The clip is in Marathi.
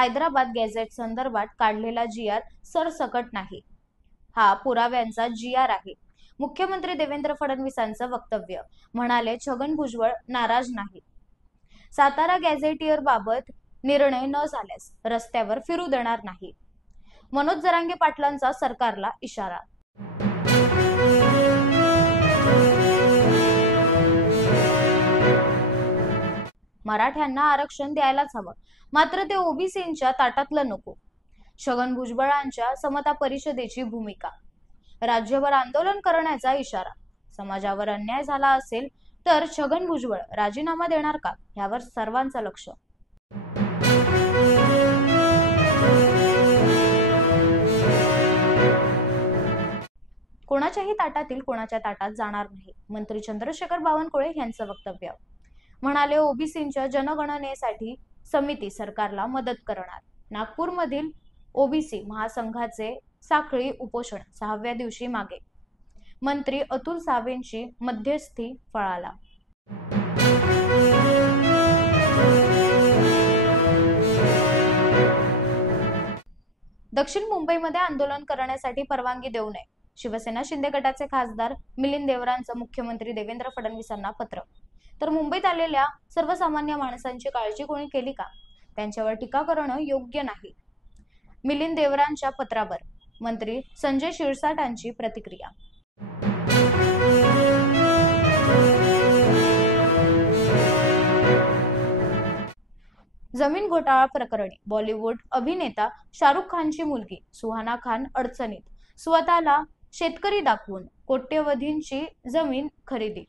हैदराबाद गॅझेट संदर्भात काढलेला GR सरसकट नाही, हा पुराव्यांचा GR आहे. मुख्यमंत्री देवेंद्र फडणवीसांचं वक्तव्य. म्हणाले, छगन भुजबळ नाराज नाही. सातारा गॅझेटियर बाबत निर्णय न झाल्यास रस्त्यावर फिरू देणार नाही. मनोज जरांगे पाटलांचा सरकारला इशारा. मराठ्यांना आरक्षण द्यायलाच हवं, मात्र ते ओबीसींच्या ताटातलं नको. छगन भुजबळांच्या समता परिषदेची भूमिका. राज्यभर आंदोलन करण्याचा इशारा. समाजावर अन्याय झाला असेल तर छगन भुजबळ राजीनामा देणार का, यावर सर्वांचं लक्ष. कोणाच्याही ताटातील कोणाच्या ताटात जाणार नाही. मंत्री चंद्रशेखर बावनकुळे यांचं वक्तव्य. म्हणाले, ओबीसींच्या जनगणनेसाठी समिती सरकारला मदत करणार. नागपूरमधील ओबीसी महासंघाचे साखळी उपोषण 6व्या दिवशी मागे. मंत्री अतुल सावेंची मध्यस्थी फळाला. दक्षिण मुंबईमध्ये आंदोलन करण्यासाठी परवानगी देऊ नये. शिवसेना शिंदे गटाचे खासदार मिलिंद देवरांचं मुख्यमंत्री देवेंद्र फडणवीसांना पत्र. तर मुंबईत आलेल्या सर्वसामान्य माणसांची काळजी कोणी केली का, त्यांच्यावर टीका करणं योग्य नाही. मिलिंद देवरांच्या पत्रावर मंत्री संजय शिरसाटांची प्रतिक्रिया. जमीन घोटाळा प्रकरणी बॉलिवूड अभिनेता शाहरुख खानची मुलगी सुहाना खान अडचणीत. स्वतःला शेतकरी दाखवून कोट्यवधींची जमीन खरेदी.